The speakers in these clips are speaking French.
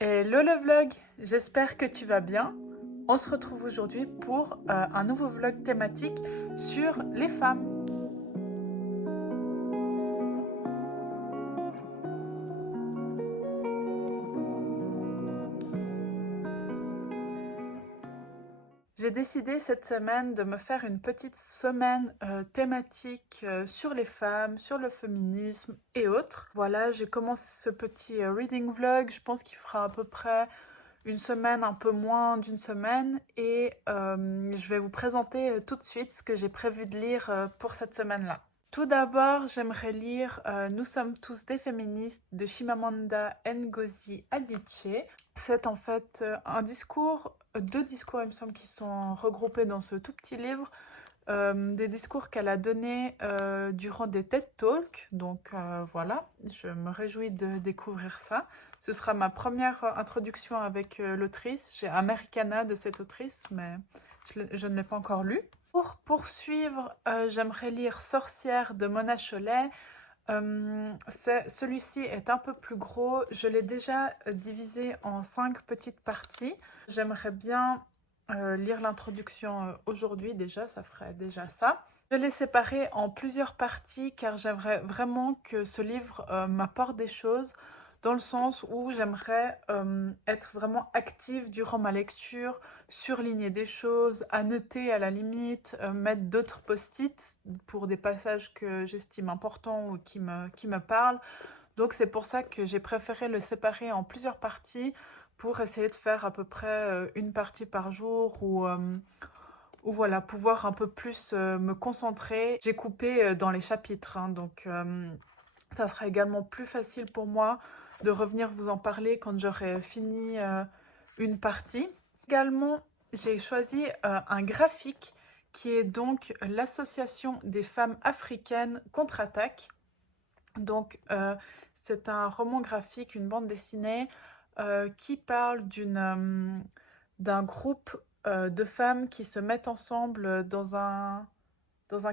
Hello le vlog, j'espère que tu vas bien. On se retrouve aujourd'hui pour un nouveau vlog thématique sur les femmes. J'ai décidé cette semaine de me faire une petite semaine thématique sur les femmes, sur le féminisme et autres. Voilà, j'ai commencé ce petit reading vlog, je pense qu'il fera à peu près une semaine, un peu moins d'une semaine, et je vais vous présenter tout de suite ce que j'ai prévu de lire pour cette semaine-là. Tout d'abord, j'aimerais lire Nous sommes tous des féministes de Chimamanda Ngozi Adichie. C'est en fait deux discours, il me semble, qui sont regroupés dans ce tout petit livre. Des discours qu'elle a donnés durant des TED Talks. Donc voilà, je me réjouis de découvrir ça. Ce sera ma première introduction avec l'autrice. J'ai Americana de cette autrice, mais je ne l'ai pas encore lu. Pour poursuivre, j'aimerais lire Sorcière de Mona Chollet. Celui-ci est un peu plus gros. Je l'ai déjà divisé en 5 petites parties. J'aimerais bien lire l'introduction aujourd'hui déjà, ça ferait déjà ça. Je l'ai séparé en plusieurs parties car j'aimerais vraiment que ce livre m'apporte des choses dans le sens où j'aimerais être vraiment active durant ma lecture, surligner des choses, annoter à la limite, mettre d'autres post-it pour des passages que j'estime importants ou qui me parlent. Donc c'est pour ça que j'ai préféré le séparer en plusieurs parties pour essayer de faire à peu près une partie par jour ou voilà, pouvoir un peu plus me concentrer. J'ai coupé dans les chapitres, hein, donc ça sera également plus facile pour moi de revenir vous en parler quand j'aurai fini une partie. Également, j'ai choisi un graphique qui est donc l'Association des femmes africaines contre-attaque. Donc, c'est un roman graphique, une bande dessinée qui parle d'un groupe de femmes qui se mettent ensemble dans un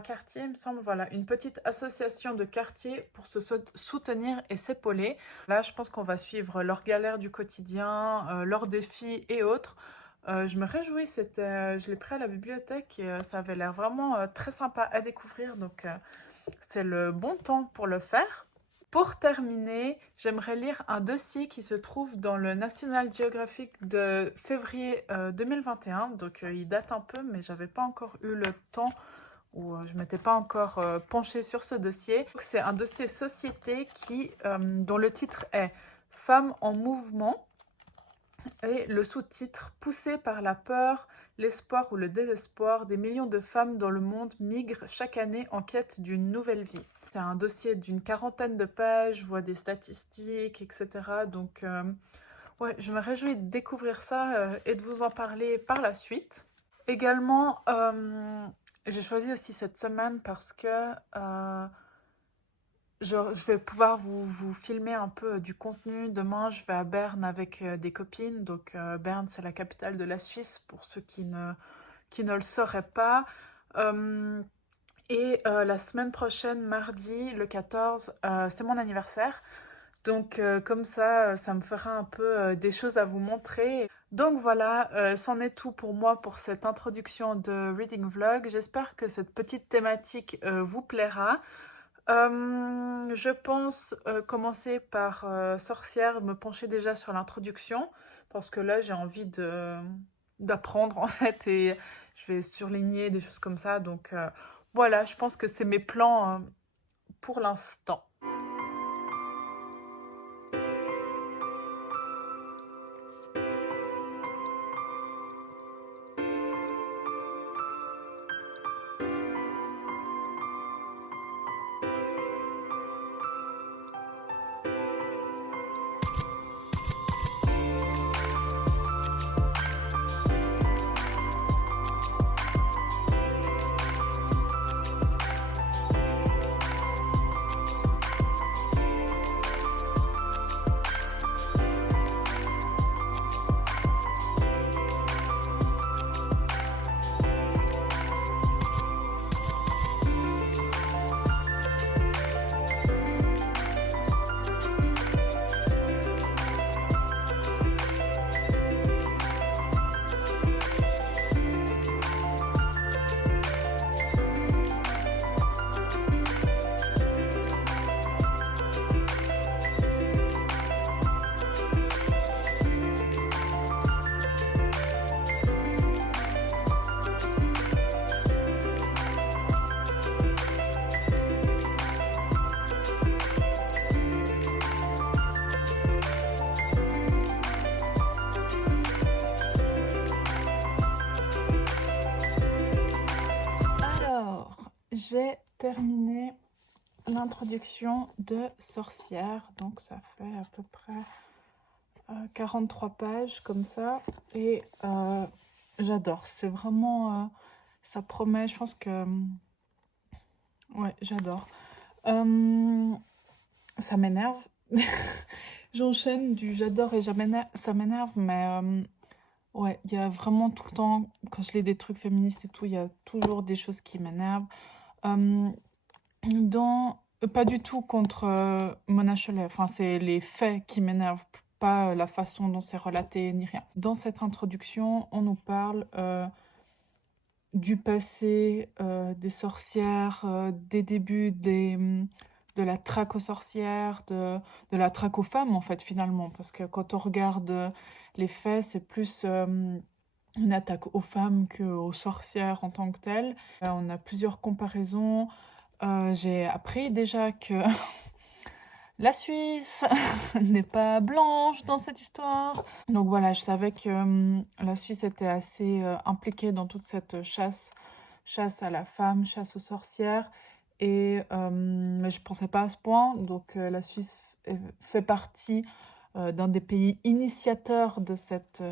quartier, il me semble, voilà, une petite association de quartier pour se soutenir et s'épauler. Là, je pense qu'on va suivre leurs galères du quotidien, leurs défis et autres. Je me réjouis, je l'ai pris à la bibliothèque et ça avait l'air vraiment très sympa à découvrir, donc c'est le bon temps pour le faire. Pour terminer, j'aimerais lire un dossier qui se trouve dans le National Geographic de février 2021, donc il date un peu, mais j'avais pas encore eu le temps où je ne m'étais pas encore penchée sur ce dossier. C'est un dossier société dont le titre est Femmes en mouvement et le sous-titre Poussées par la peur, l'espoir ou le désespoir, des millions de femmes dans le monde migrent chaque année en quête d'une nouvelle vie. C'est un dossier d'une 40aine de pages, je vois des statistiques, etc. Donc ouais, je me réjouis de découvrir ça et de vous en parler par la suite. Également, j'ai choisi aussi cette semaine parce que je vais pouvoir vous filmer un peu du contenu. Demain, je vais à Berne avec des copines. Donc, Berne, c'est la capitale de la Suisse, pour ceux qui ne le sauraient pas. La semaine prochaine, mardi, le 14, c'est mon anniversaire. Donc comme ça me fera un peu des choses à vous montrer. Donc voilà, c'en est tout pour moi pour cette introduction de Reading Vlog. J'espère que cette petite thématique vous plaira. Je pense commencer par Sorcière, me pencher déjà sur l'introduction, parce que là j'ai envie d'apprendre en fait, et je vais surligner des choses comme ça. Donc voilà, je pense que c'est mes plans pour l'instant. j'ai terminé l'introduction de Sorcière. Donc ça fait à peu près 43 pages comme ça. Et j'adore. C'est vraiment... ça promet, je pense que... ouais, j'adore. Ça m'énerve. J'enchaîne du j'adore et ça m'énerve, mais ouais, il y a vraiment tout le temps, quand je lis des trucs féministes et tout, il y a toujours des choses qui m'énervent. Pas du tout contre Mona Chollet, enfin c'est les faits qui m'énervent, pas la façon dont c'est relaté ni rien. Dans cette introduction, on nous parle du passé, des sorcières, des débuts de la traque aux sorcières, de la traque aux femmes en fait finalement, parce que quand on regarde les faits, c'est plus une attaque aux femmes qu'aux sorcières en tant que telles. On a plusieurs comparaisons. J'ai appris déjà que la Suisse n'est pas blanche dans cette histoire. Donc voilà, je savais que la Suisse était assez impliquée dans toute cette chasse à la femme, chasse aux sorcières. Et mais je ne pensais pas à ce point. Donc la Suisse fait partie d'un des pays initiateurs de cette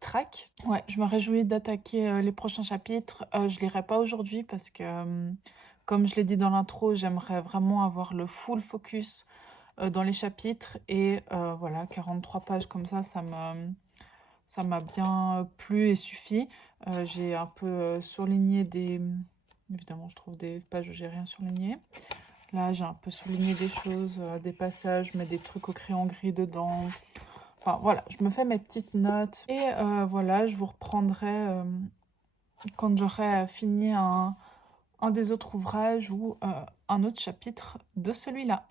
traque. Ouais, je me réjouis d'attaquer les prochains chapitres. Je ne lirai pas aujourd'hui parce que, comme je l'ai dit dans l'intro, j'aimerais vraiment avoir le full focus dans les chapitres. Et voilà, 43 pages comme ça m'a bien plu et suffi. J'ai un peu surligné des... Évidemment, je trouve des pages où j'ai rien surligné. Là, j'ai un peu souligné des choses, des passages, mais des trucs au crayon gris dedans. Enfin, voilà, je me fais mes petites notes. Et voilà, je vous reprendrai quand j'aurai fini un des autres ouvrages ou un autre chapitre de celui-là.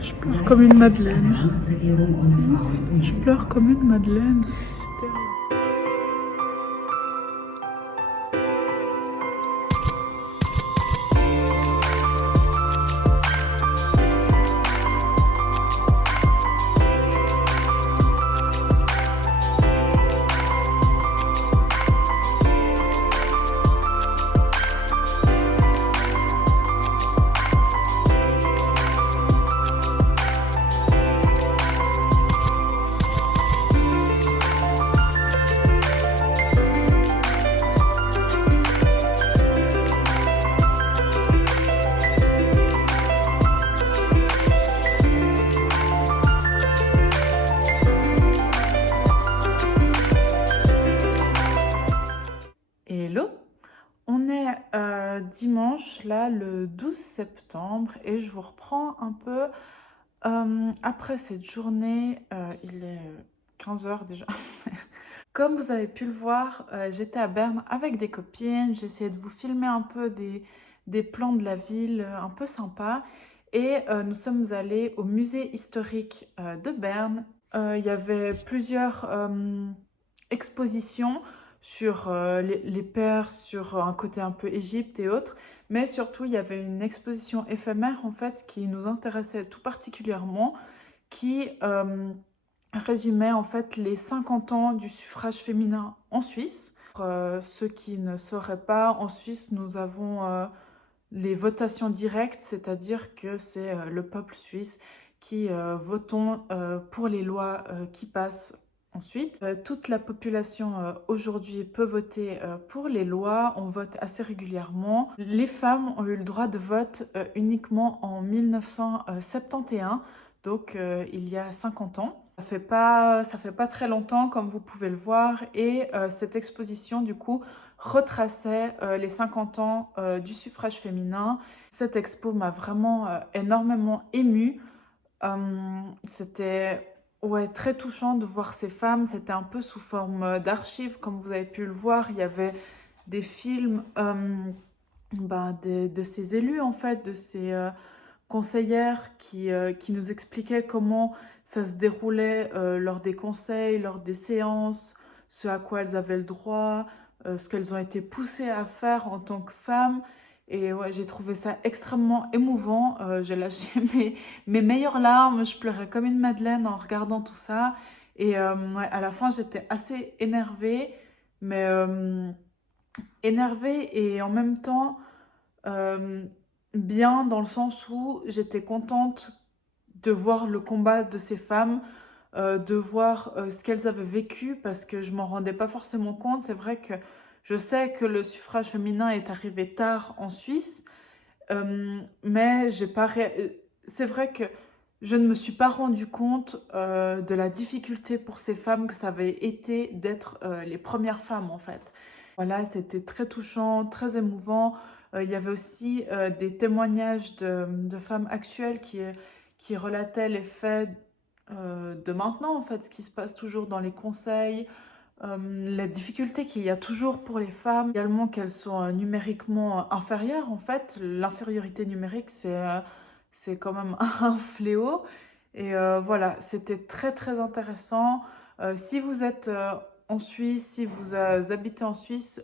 Je pleure comme une madeleine. Je pleure comme une madeleine. C'est terrible. dimanche, là, le 12 septembre, et je vous reprends un peu après cette journée. Il est 15 heures déjà. Comme vous avez pu le voir, j'étais à Berne avec des copines. J'ai essayé de vous filmer un peu des plans de la ville un peu sympa. Et nous sommes allés au musée historique de Berne. Il y avait plusieurs expositions sur les Perses, sur un côté un peu Égypte et autres. Mais surtout, il y avait une exposition éphémère en fait qui nous intéressait tout particulièrement, qui résumait en fait les 50 ans du suffrage féminin en Suisse. Pour ceux qui ne sauraient pas, en Suisse, nous avons les votations directes, c'est-à-dire que c'est le peuple suisse qui votons pour les lois qui passent ensuite. Toute la population aujourd'hui peut voter pour les lois, on vote assez régulièrement. Les femmes ont eu le droit de vote uniquement en 1971, donc il y a 50 ans. Ça fait pas très longtemps, comme vous pouvez le voir, et cette exposition, du coup, retraçait les 50 ans du suffrage féminin. Cette expo m'a vraiment énormément émue. C'était ouais, très touchant de voir ces femmes. C'était un peu sous forme d'archives, comme vous avez pu le voir. Il y avait des films de ces élus, en fait, de ces conseillères qui nous expliquaient comment ça se déroulait lors des conseils, lors des séances, ce à quoi elles avaient le droit, ce qu'elles ont été poussées à faire en tant que femmes. Et ouais, j'ai trouvé ça extrêmement émouvant. J'ai lâché mes meilleures larmes. Je pleurais comme une madeleine en regardant tout ça. Et ouais, à la fin, j'étais assez énervée, mais énervée et en même temps euh, bien dans le sens où j'étais contente de voir le combat de ces femmes, de voir ce qu'elles avaient vécu parce que je m'en rendais pas forcément compte. C'est vrai que je sais que le suffrage féminin est arrivé tard en Suisse, mais j'ai pas c'est vrai que je ne me suis pas rendu compte de la difficulté pour ces femmes que ça avait été d'être les premières femmes en fait. Voilà, c'était très touchant, très émouvant. Il y avait aussi des témoignages de femmes actuelles qui relataient les faits de maintenant, en fait, ce qui se passe toujours dans les conseils, la difficulté qu'il y a toujours pour les femmes, également qu'elles sont numériquement inférieures, en fait. L'infériorité numérique, c'est quand même un fléau. Et voilà, c'était très très intéressant. Si vous êtes en Suisse, si vous habitez en Suisse,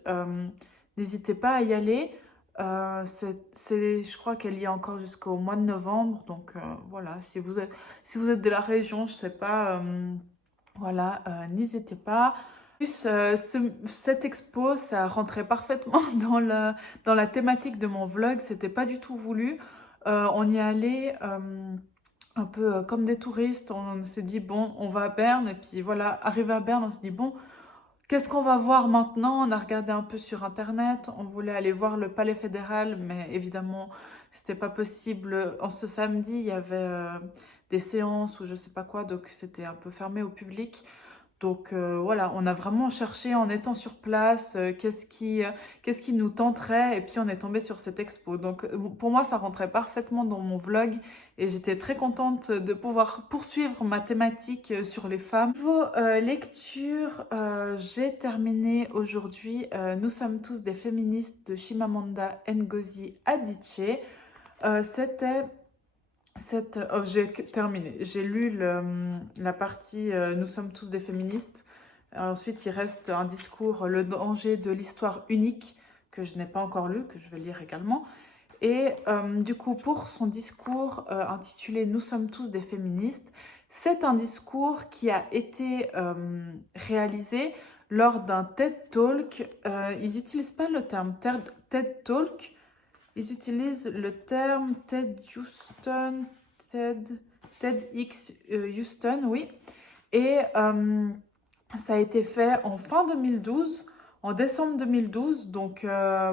n'hésitez pas à y aller. Je crois qu'elle y est encore jusqu'au mois de novembre. Donc voilà, si vous êtes de la région, je sais pas, voilà, n'hésitez pas. En plus, cette expo, ça rentrait parfaitement dans la thématique de mon vlog. C'était pas du tout voulu. On y allait un peu comme des touristes. On s'est dit, bon, on va à Berne. Et puis voilà, arrivé à Berne, on se dit, bon, qu'est-ce qu'on va voir maintenant? On a regardé un peu sur Internet. On voulait aller voir le Palais fédéral, mais évidemment, c'était pas possible. En ce samedi, il y avait des séances ou je sais pas quoi, donc c'était un peu fermé au public. Donc voilà, on a vraiment cherché en étant sur place, qu'est-ce qui nous tenterait, et puis on est tombé sur cette expo. Donc pour moi, ça rentrait parfaitement dans mon vlog, et j'étais très contente de pouvoir poursuivre ma thématique sur les femmes. Niveau lecture, j'ai terminé aujourd'hui Nous sommes tous des féministes de Chimamanda Ngozi Adichie. C'était oh, j'ai terminé. J'ai lu la partie Nous sommes tous des féministes. Ensuite, il reste un discours Le danger de l'histoire unique que je n'ai pas encore lu, que je vais lire également. Et du coup, pour son discours intitulé Nous sommes tous des féministes, c'est un discours qui a été réalisé lors d'un TED Talk. Ils n'utilisent pas le terme TED Talk. Ils utilisent le terme TEDx Houston, oui. Et ça a été fait en fin 2012, en décembre 2012. Donc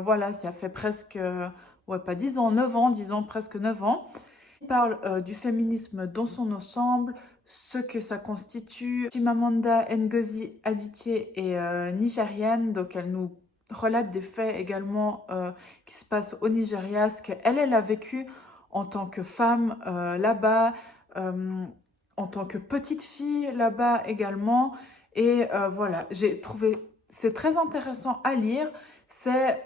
voilà, ça fait presque, ouais, pas 10 ans, 9 ans, disons presque 9 ans. Il parle du féminisme dans son ensemble, ce que ça constitue. Chimamanda Ngozi Adichie est nigérienne, donc elle nous relate des faits également qui se passent au Nigeria, ce qu'elle a vécu en tant que femme là-bas, en tant que petite fille là-bas également. Et voilà, j'ai trouvé, c'est très intéressant à lire, c'est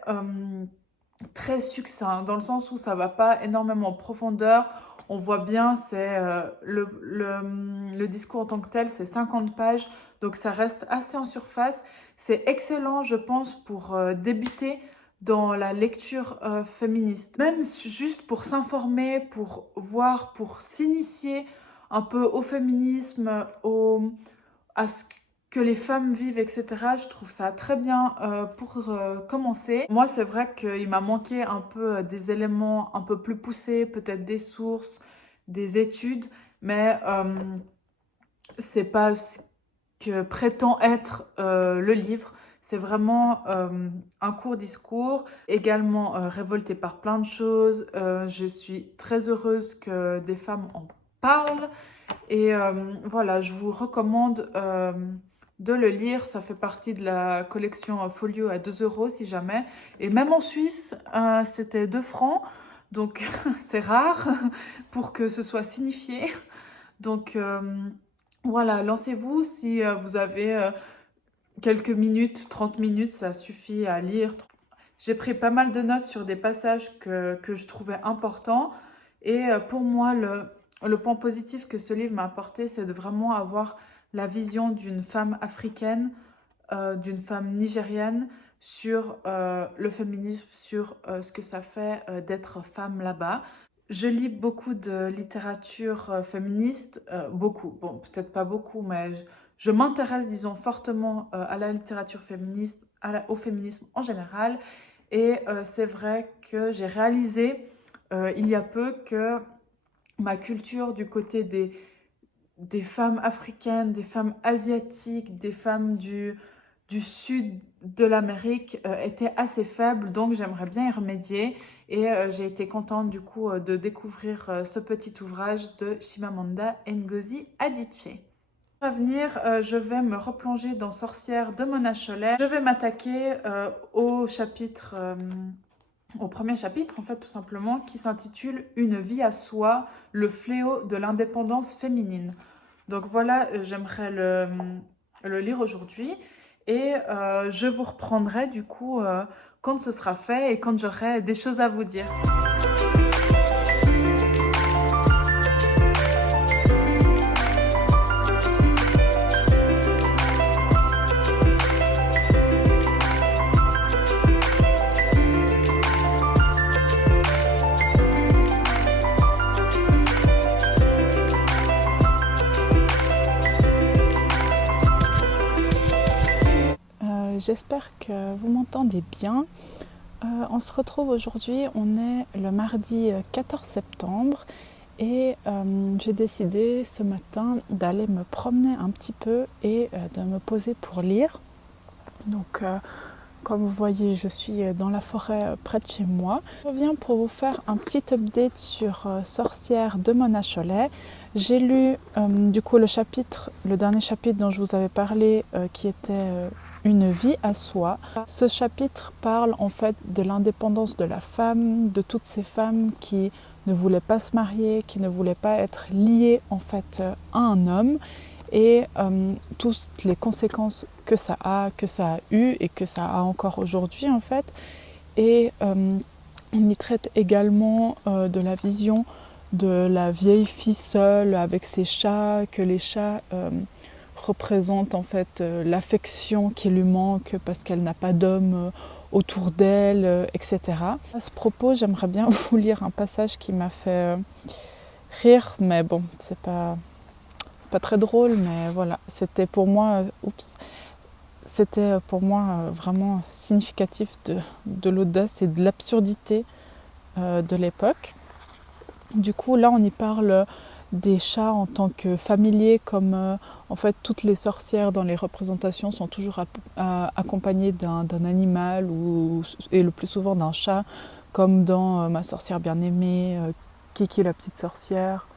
très succinct, dans le sens où ça va pas énormément en profondeur. On voit bien, c'est le discours en tant que tel, c'est 50 pages, donc ça reste assez en surface. C'est excellent, je pense, pour débuter dans la lecture féministe. Même juste pour s'informer, pour voir, pour s'initier un peu au féminisme, à ce que les femmes vivent, etc. Je trouve ça très bien pour commencer. Moi, c'est vrai qu'il m'a manqué un peu des éléments un peu plus poussés, peut-être des sources, des études, mais c'est pas ce que prétend être le livre. C'est vraiment un court discours, également révolté par plein de choses. Je suis très heureuse que des femmes en parlent. Et voilà, je vous recommande de le lire. Ça fait partie de la collection Folio à 2 € si jamais. Et même en Suisse, c'était 2 francs. Donc c'est rare pour que ce soit signifié. Donc voilà, lancez-vous si vous avez quelques minutes, 30 minutes, ça suffit à lire. J'ai pris pas mal de notes sur des passages que je trouvais importants. Et pour moi, le point positif que ce livre m'a apporté, c'est de vraiment avoir la vision d'une femme africaine, d'une femme nigérienne, sur le féminisme, sur ce que ça fait d'être femme là-bas. Je lis beaucoup de littérature féministe, beaucoup, bon peut-être pas beaucoup, mais je m'intéresse, disons, fortement à la littérature féministe, au féminisme en général. Et c'est vrai que j'ai réalisé il y a peu que ma culture du côté des femmes africaines, des femmes asiatiques, des femmes du sud de l'Amérique était assez faible, donc j'aimerais bien y remédier. Et j'ai été contente du coup de découvrir ce petit ouvrage de Chimamanda Ngozi Adichie. Pour revenir, je vais me replonger dans Sorcière de Mona Chollet. Je vais m'attaquer au premier chapitre, en fait, tout simplement, qui s'intitule « Une vie à soi, le fléau de l'indépendance féminine ». Donc voilà, j'aimerais le lire aujourd'hui et je vous reprendrai du coup quand ce sera fait et quand j'aurai des choses à vous dire. J'espère que vous m'entendez bien. On se retrouve aujourd'hui, on est le mardi 14 septembre et j'ai décidé ce matin d'aller me promener un petit peu et de me poser pour lire. Donc comme vous voyez, je suis dans la forêt près de chez moi. Je reviens pour vous faire un petit update sur Sorcière de Mona Chollet. J'ai lu du coup le dernier chapitre dont je vous avais parlé qui était Une vie à soi. Ce chapitre parle en fait de l'indépendance de la femme, de toutes ces femmes qui ne voulaient pas se marier, qui ne voulaient pas être liées en fait à un homme et toutes les conséquences que ça a eu et que ça a encore aujourd'hui en fait. Et on y traite également de la vision de la vieille fille seule avec ses chats, que les chats représentent en fait l'affection qui lui manque parce qu'elle n'a pas d'homme autour d'elle, etc. À ce propos, j'aimerais bien vous lire un passage qui m'a fait rire, mais bon, c'est pas très drôle, mais voilà, c'était pour moi, vraiment significatif de l'audace et de l'absurdité de l'époque. Du coup, là, on y parle des chats en tant que familiers, comme en fait toutes les sorcières dans les représentations sont toujours accompagnées d'un animal et le plus souvent d'un chat, comme dans Ma sorcière bien-aimée, Kiki la petite sorcière.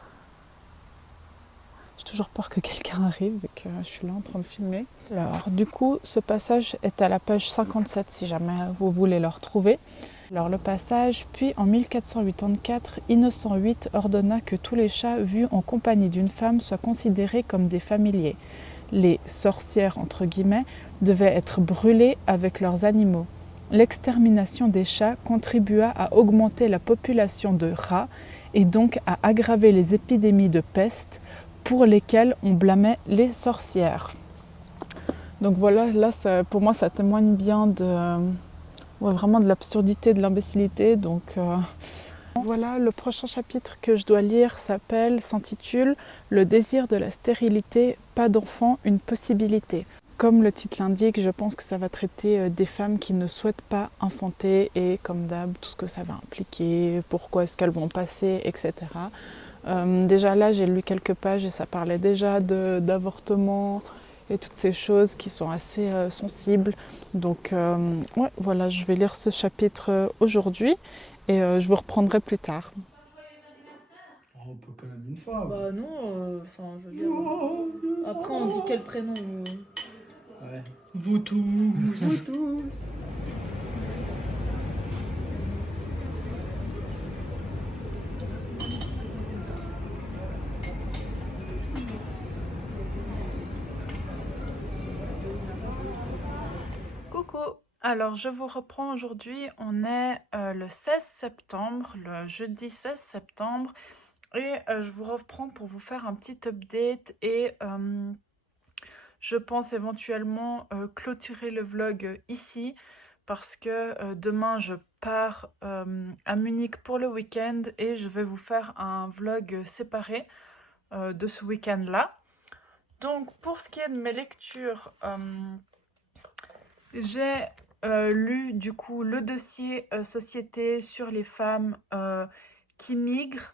J'ai toujours peur que quelqu'un arrive et que je suis là en train de filmer. Alors du coup, ce passage est à la page 57 si jamais vous voulez le retrouver. Alors le passage, puis en 1484, Innocent VIII ordonna que tous les chats vus en compagnie d'une femme soient considérés comme des familiers. Les sorcières, entre guillemets, devaient être brûlées avec leurs animaux. L'extermination des chats contribua à augmenter la population de rats et donc à aggraver les épidémies de peste pour lesquelles on blâmait les sorcières. Donc voilà, là pour moi ça témoigne bien de, vraiment de l'absurdité, de l'imbécilité. Donc voilà, le prochain chapitre que je dois lire s'intitule « Le désir de la stérilité, pas d'enfant, une possibilité ». Comme le titre l'indique, je pense que ça va traiter des femmes qui ne souhaitent pas enfanter et comme d'hab, tout ce que ça va impliquer, pourquoi est-ce qu'elles vont passer, etc. Déjà là, j'ai lu quelques pages et ça parlait déjà d'avortement et toutes ces choses qui sont assez sensibles. Donc ouais, voilà, je vais lire ce chapitre aujourd'hui et je vous reprendrai plus tard. On peut quand même une fois. Bah non, enfin je veux dire. Après on dit quel prénom Ouais. Vous tous. Vous tous. Coucou. Alors je vous reprends aujourd'hui, on est le 16 septembre, le jeudi 16 septembre. Et je vous reprends pour vous faire un petit update et je pense éventuellement clôturer le vlog ici parce que demain je pars à Munich pour le week-end et je vais vous faire un vlog séparé de ce week-end-là. Donc pour ce qui est de mes lectures, j'ai lu du coup le dossier société sur les femmes qui migrent.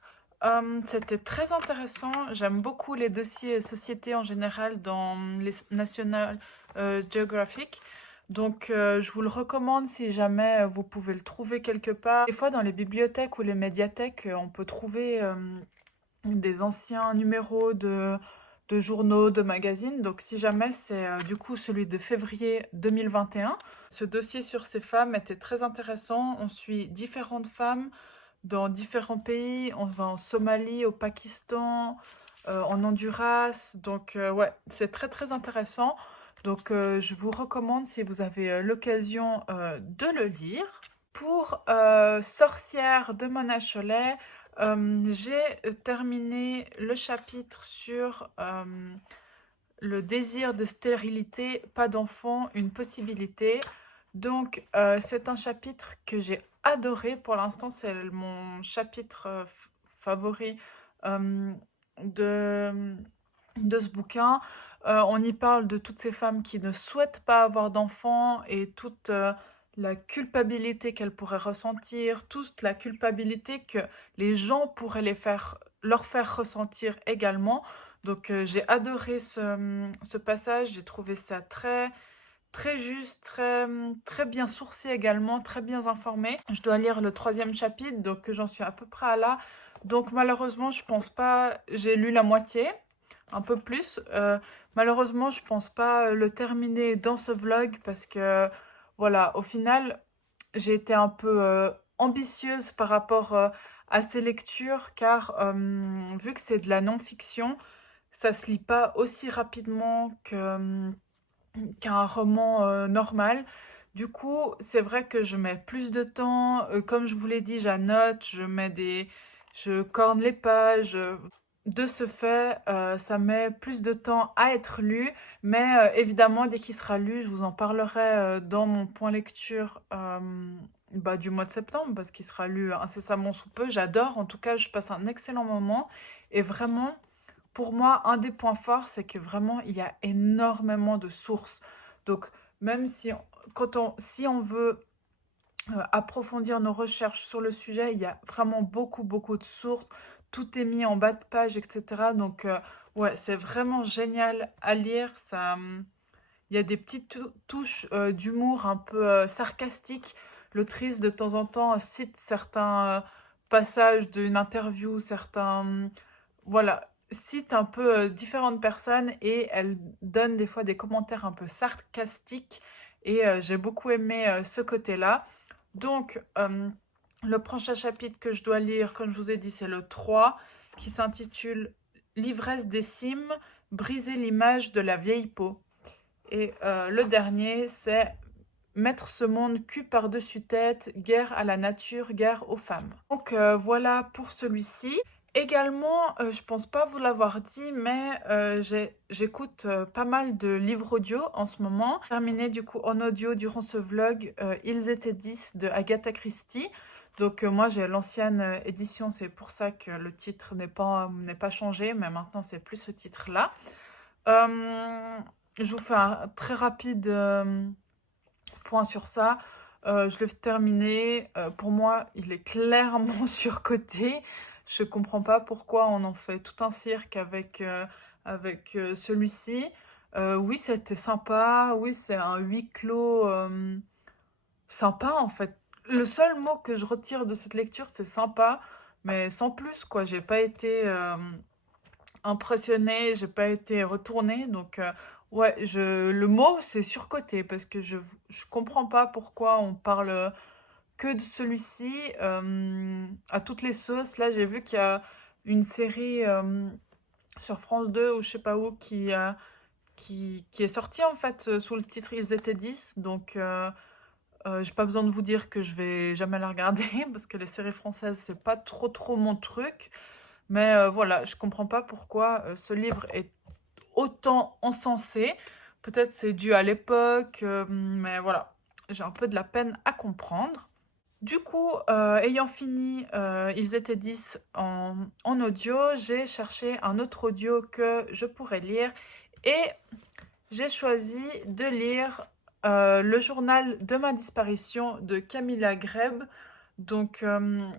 C'était très intéressant. J'aime beaucoup les dossiers société en général dans les National Geographic. Donc je vous le recommande si jamais vous pouvez le trouver quelque part. Des fois dans les bibliothèques ou les médiathèques, on peut trouver des anciens numéros de journaux, de magazines. Donc si jamais c'est du coup celui de février 2021. Ce dossier sur ces femmes était très intéressant. On suit différentes femmes dans différents pays. On va en Somalie, au Pakistan, en Honduras. Donc ouais, c'est très très intéressant. Donc je vous recommande si vous avez l'occasion de le lire. Pour Sorcière de Mona Chollet, j'ai terminé le chapitre sur le désir de stérilité, pas d'enfant, une possibilité. Donc c'est un chapitre que j'ai adoré. Pour l'instant, c'est mon chapitre favori de, de ce bouquin. On y parle de toutes ces femmes qui ne souhaitent pas avoir d'enfants et toute la culpabilité qu'elles pourraient ressentir, toute la culpabilité que les gens pourraient leur faire ressentir également. Donc j'ai adoré ce passage, j'ai trouvé ça très, très juste, très, très bien sourcé également, très bien informé. Je dois lire le 3e chapitre, donc j'en suis à peu près à là. Donc malheureusement, je pense pas, j'ai lu la moitié, un peu plus. Malheureusement, je pense pas le terminer dans ce vlog parce que, voilà, au final, j'ai été un peu ambitieuse par rapport à ces lectures car vu que c'est de la non-fiction, ça se lit pas aussi rapidement qu'un roman normal. Du coup, c'est vrai que je mets plus de temps. Comme je vous l'ai dit, j'annote, je corne les pages. De ce fait, ça met plus de temps à être lu. Mais évidemment, dès qu'il sera lu, je vous en parlerai dans mon point lecture du mois de septembre, parce qu'il sera lu incessamment sous peu. J'adore, en tout cas, je passe un excellent moment. Et vraiment, pour moi, un des points forts, c'est que vraiment, il y a énormément de sources. Donc, même si on veut approfondir nos recherches sur le sujet, il y a vraiment beaucoup, beaucoup de sources. Tout est mis en bas de page, etc. Donc, ouais, c'est vraiment génial à lire. Il y a des petites touches d'humour un peu sarcastiques. L'autrice, de temps en temps, cite certains passages d'une interview, voilà, cite un peu différentes personnes et elle donne des fois des commentaires un peu sarcastiques et j'ai beaucoup aimé ce côté-là. Donc, le prochain chapitre que je dois lire, comme je vous ai dit, c'est le 3 qui s'intitule L'ivresse des cimes, briser l'image de la vieille peau. Et le dernier, c'est Mettre ce monde cul par-dessus tête, guerre à la nature, guerre aux femmes. Donc voilà pour celui-ci. Également, je pense pas vous l'avoir dit, mais j'écoute pas mal de livres audio en ce moment. Terminé du coup en audio durant ce vlog, Ils étaient 10 de Agatha Christie. Donc moi j'ai l'ancienne édition, c'est pour ça que le titre n'est pas changé, mais maintenant c'est plus ce titre-là. Je vous fais un très rapide point sur ça. Je l'ai terminé. Pour moi, il est clairement surcoté. Je comprends pas pourquoi on en fait tout un cirque avec celui-ci. Oui, c'était sympa. Oui, c'est un huis clos sympa en fait. Le seul mot que je retire de cette lecture, c'est sympa, mais sans plus quoi. J'ai pas été impressionnée, j'ai pas été retournée, donc ouais, le mot c'est surcoté parce que je comprends pas pourquoi on parle que de celui-ci à toutes les sauces. Là, j'ai vu qu'il y a une série sur France 2 ou je sais pas où qui est sortie en fait sous le titre Ils étaient 10, donc j'ai pas besoin de vous dire que je vais jamais la regarder parce que les séries françaises c'est pas trop mon truc. Mais voilà, je comprends pas pourquoi ce livre est autant encensé. Peut-être c'est dû à l'époque, mais voilà, j'ai un peu de la peine à comprendre. Du coup, ayant fini Ils étaient 10 en audio, j'ai cherché un autre audio que je pourrais lire et j'ai choisi de lire Le journal de ma disparition de Camilla Greb. Donc, je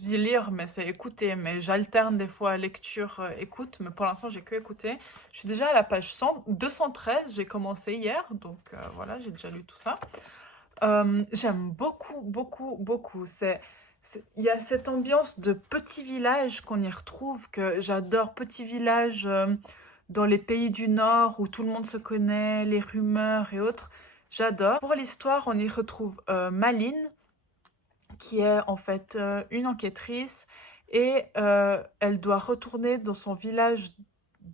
dis lire, mais c'est écouter, mais j'alterne des fois lecture, écoute, mais pour l'instant j'ai que écouté. Je suis déjà à la page 213, j'ai commencé hier, donc voilà, j'ai déjà lu tout ça. J'aime beaucoup. Il y a cette ambiance de petit village qu'on y retrouve, que j'adore. Petit village dans les pays du Nord où tout le monde se connaît, les rumeurs et autres. J'adore. Pour l'histoire, on y retrouve Maline, qui est en fait une enquêtrice et elle doit retourner dans son village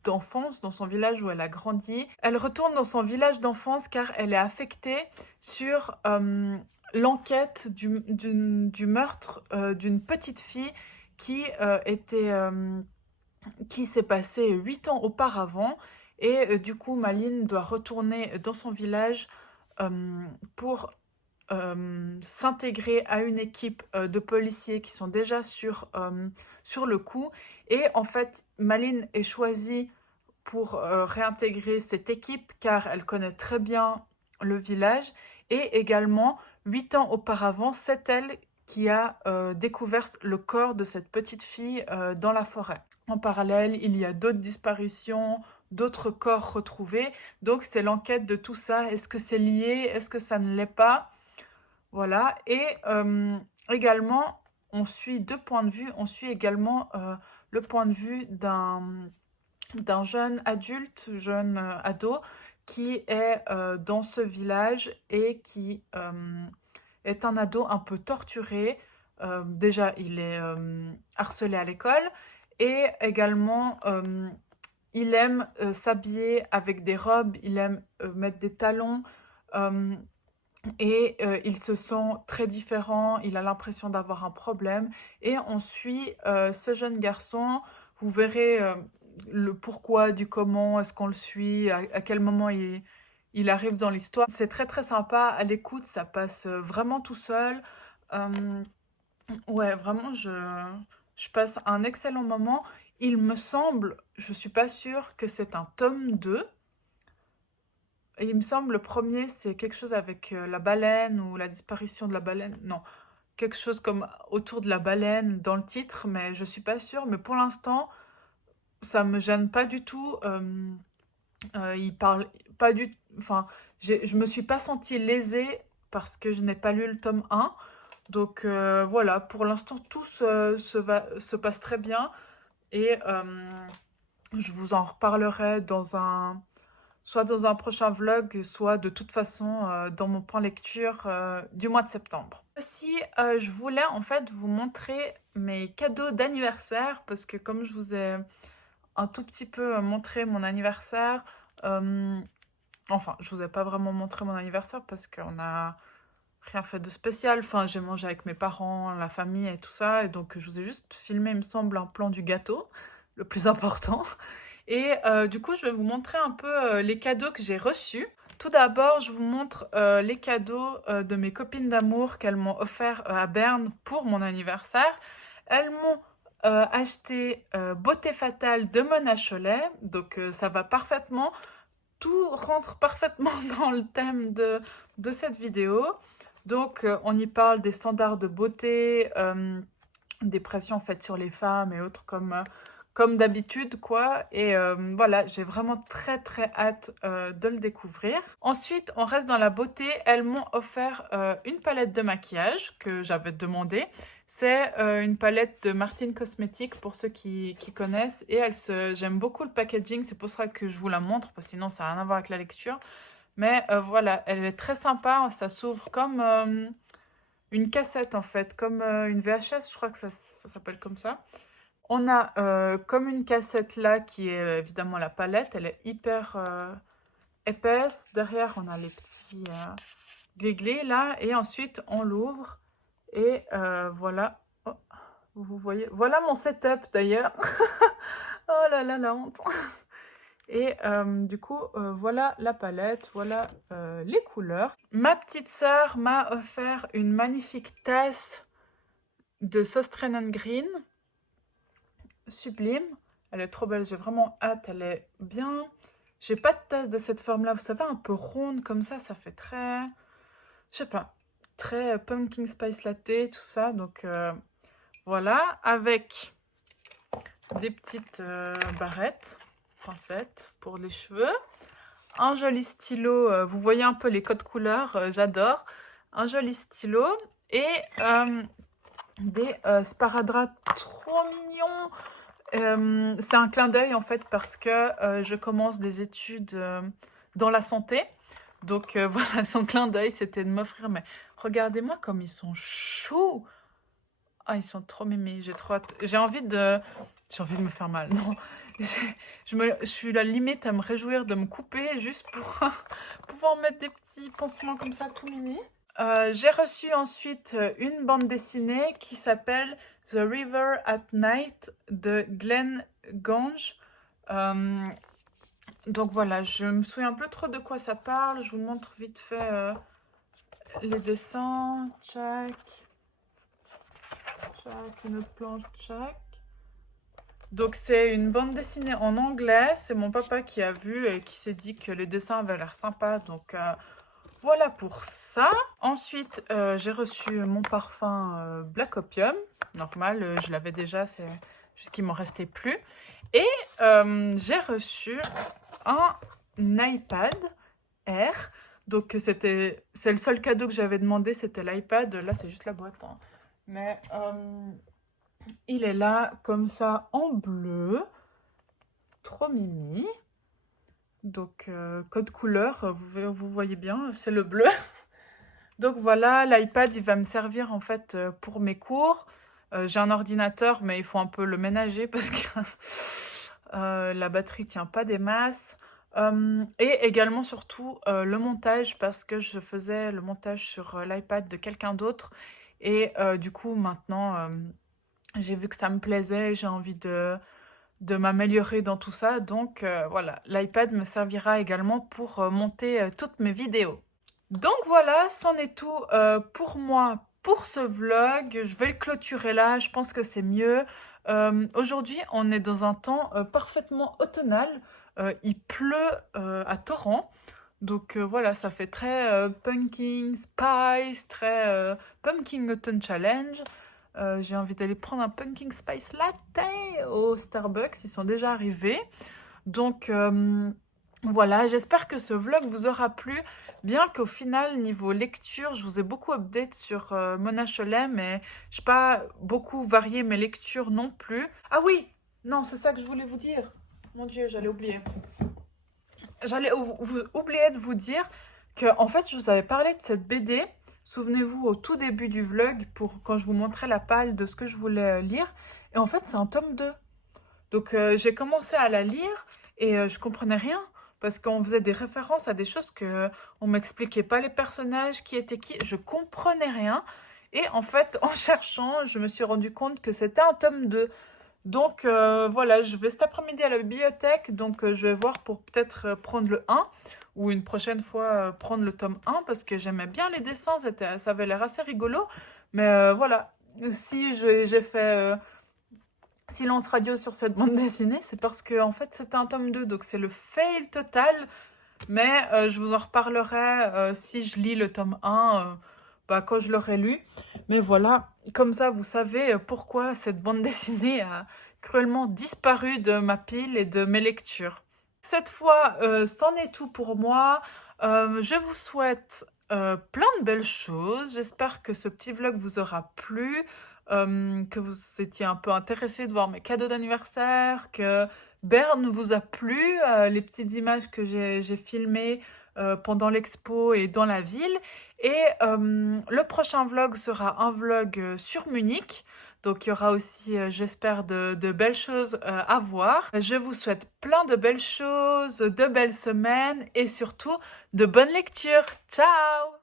d'enfance, dans son village où elle a grandi. Elle retourne dans son village d'enfance car elle est affectée sur l'enquête du meurtre d'une petite fille qui qui s'est passé 8 ans auparavant. Et du coup, Maline doit retourner dans son village pour s'intégrer à une équipe de policiers qui sont déjà sur le coup. Et en fait, Maline est choisie pour réintégrer cette équipe car elle connaît très bien le village. Et également, 8 ans auparavant, c'est elle qui a découvert le corps de cette petite fille dans la forêt. En parallèle, il y a d'autres disparitions, d'autres corps retrouvés. Donc c'est l'enquête de tout ça. Est-ce que c'est lié? Est-ce que ça ne l'est pas? Voilà. Et également, on suit deux points de vue. On suit également le point de vue d'un jeune adulte, jeune ado, qui est dans ce village et qui est un ado un peu torturé. Déjà, il est harcelé à l'école et également, il aime s'habiller avec des robes, il aime mettre des talons. euh, et il se sent très différent, il a l'impression d'avoir un problème. Et on suit ce jeune garçon, vous verrez le pourquoi du comment, est-ce qu'on le suit, à quel moment il arrive dans l'histoire. C'est très sympa, à l'écoute, ça passe vraiment tout seul. Euh, ouais, vraiment, je passe un excellent moment. Il me semble, je suis pas sûre que c'est un tome 2. Et il me semble, le premier, c'est quelque chose avec la baleine ou la disparition de la baleine. Non, quelque chose comme autour de la baleine dans le titre, mais je suis pas sûre. Mais pour l'instant, ça me gêne pas du tout. Il parle pas du... Enfin, je me suis pas sentie lésée parce que je n'ai pas lu le tome 1. Donc voilà, pour l'instant, tout se passe très bien. Et je vous en reparlerai soit dans un prochain vlog, soit de toute façon dans mon plan lecture du mois de septembre. Aussi, je voulais en fait vous montrer mes cadeaux d'anniversaire parce que comme je vous ai un tout petit peu montré mon anniversaire, enfin, je vous ai pas vraiment montré mon anniversaire parce qu'on a rien fait de spécial. Enfin, j'ai mangé avec mes parents, la famille et tout ça. Et donc, je vous ai juste filmé, il me semble, un plan du gâteau, le plus important. Et du coup, je vais vous montrer un peu les cadeaux que j'ai reçus. Tout d'abord, je vous montre les cadeaux de mes copines d'amour qu'elles m'ont offert à Berne pour mon anniversaire. Elles m'ont acheté Beauté Fatale de Mona Chollet. Donc, ça va parfaitement. Tout rentre parfaitement dans le thème de cette vidéo. Donc, on y parle des standards de beauté, des pressions faites sur les femmes et autres comme d'habitude, quoi. Et voilà, j'ai vraiment très très hâte de le découvrir. Ensuite, on reste dans la beauté. Elles m'ont offert une palette de maquillage que j'avais demandé. C'est une palette de Martine Cosmetics pour ceux qui connaissent. Et j'aime beaucoup le packaging, c'est pour ça que je vous la montre, parce que sinon ça n'a rien à voir avec la lecture. Mais voilà, elle est très sympa, ça s'ouvre comme une cassette en fait, comme une VHS, je crois que ça s'appelle comme ça. On a comme une cassette là qui est évidemment la palette, elle est hyper épaisse. Derrière on a les petits glis là et ensuite on l'ouvre et voilà. Oh, vous voyez, voilà mon setup d'ailleurs. Oh là là, la honte. Et du coup, voilà la palette, voilà les couleurs. Ma petite sœur m'a offert une magnifique tasse de Søstrene Green. Sublime. Elle est trop belle, j'ai vraiment hâte, elle est bien. J'ai pas de tasse de cette forme-là, vous savez, un peu ronde comme ça fait très... Je sais pas, très pumpkin spice latte, tout ça. Donc voilà, avec des petites barrettes, pincettes pour les cheveux. Un joli stylo, vous voyez un peu les codes couleurs, j'adore. Un joli stylo et des sparadraps trop mignons. C'est un clin d'œil en fait parce que je commence des études dans la santé. Donc voilà, son clin d'œil c'était de m'offrir, mais regardez-moi comme ils sont choux. Ah, ils sont trop mimi, j'ai trop hâte. J'ai envie de me faire mal, non. Je suis la limite à me réjouir de me couper juste pour pouvoir mettre des petits pansements comme ça tout mimi. J'ai reçu ensuite une bande dessinée qui s'appelle The River at Night de Glenn Gange. Donc voilà, je me souviens un peu trop de quoi ça parle. Je vous montre vite fait les dessins. Tchac, une autre planche, tchac. Donc c'est une bande dessinée en anglais. C'est mon papa qui a vu et qui s'est dit que les dessins avaient l'air sympas. Donc voilà pour ça. Ensuite, j'ai reçu mon parfum Black Opium. Normal, je l'avais déjà, c'est juste qu'il m'en restait plus. Et j'ai reçu un iPad Air. Donc c'est le seul cadeau que j'avais demandé, c'était l'iPad. Là, c'est juste la boîte. Hein. Mais il est là, comme ça, en bleu. Trop mimi. Donc, code couleur, vous voyez bien, c'est le bleu. Donc voilà, l'iPad, il va me servir en fait pour mes cours. J'ai un ordinateur, mais il faut un peu le ménager parce que la batterie tient pas des masses. Et également, surtout, le montage, parce que je faisais le montage sur l'iPad de quelqu'un d'autre. Et du coup, maintenant, j'ai vu que ça me plaisait, j'ai envie de m'améliorer dans tout ça. Donc voilà, l'iPad me servira également pour monter toutes mes vidéos. Donc voilà, c'en est tout pour moi pour ce vlog. Je vais le clôturer là, je pense que c'est mieux. Aujourd'hui, on est dans un temps parfaitement automnal. Il pleut à torrent. Donc voilà, ça fait très pumpkin spice, très pumpkin autumn challenge. J'ai envie d'aller prendre un pumpkin spice latte au Starbucks, ils sont déjà arrivés. Donc voilà, j'espère que ce vlog vous aura plu. Bien qu'au final, niveau lecture, je vous ai beaucoup update sur Mona Chollet, mais je n'ai pas beaucoup varié mes lectures non plus. Ah oui, Non, c'est ça que je voulais vous dire. Mon Dieu, j'allais oublier. J'allais oublier de vous dire que, en fait, je vous avais parlé de cette BD. Souvenez-vous, au tout début du vlog, pour quand je vous montrais la page de ce que je voulais lire. Et en fait, c'est un tome 2. Donc, j'ai commencé à la lire et je comprenais rien. Parce qu'on faisait des références à des choses que on m'expliquait pas les personnages, qui étaient qui. Je comprenais rien. Et en fait, en cherchant, je me suis rendu compte que c'était un tome 2. Donc voilà, je vais cet après-midi à la bibliothèque, donc je vais voir pour peut-être prendre le 1 ou une prochaine fois prendre le tome 1 parce que j'aimais bien les dessins, ça avait l'air assez rigolo. Mais voilà, si j'ai fait silence radio sur cette bande dessinée, c'est parce que en fait c'était un tome 2, donc c'est le fail total. Mais je vous en reparlerai si je lis le tome 1 bah, quand je l'aurai lu. Mais voilà, comme ça vous savez pourquoi cette bande dessinée a cruellement disparu de ma pile et de mes lectures. Cette fois, c'en est tout pour moi. Je vous souhaite plein de belles choses. J'espère que ce petit vlog vous aura plu, que vous étiez un peu intéressé de voir mes cadeaux d'anniversaire, que Berne vous a plu, les petites images que j'ai filmées pendant l'expo et dans la ville. Et le prochain vlog sera un vlog sur Munich. Donc il y aura aussi, j'espère, de belles choses à voir. Je vous souhaite plein de belles choses, de belles semaines et surtout de bonnes lectures. Ciao!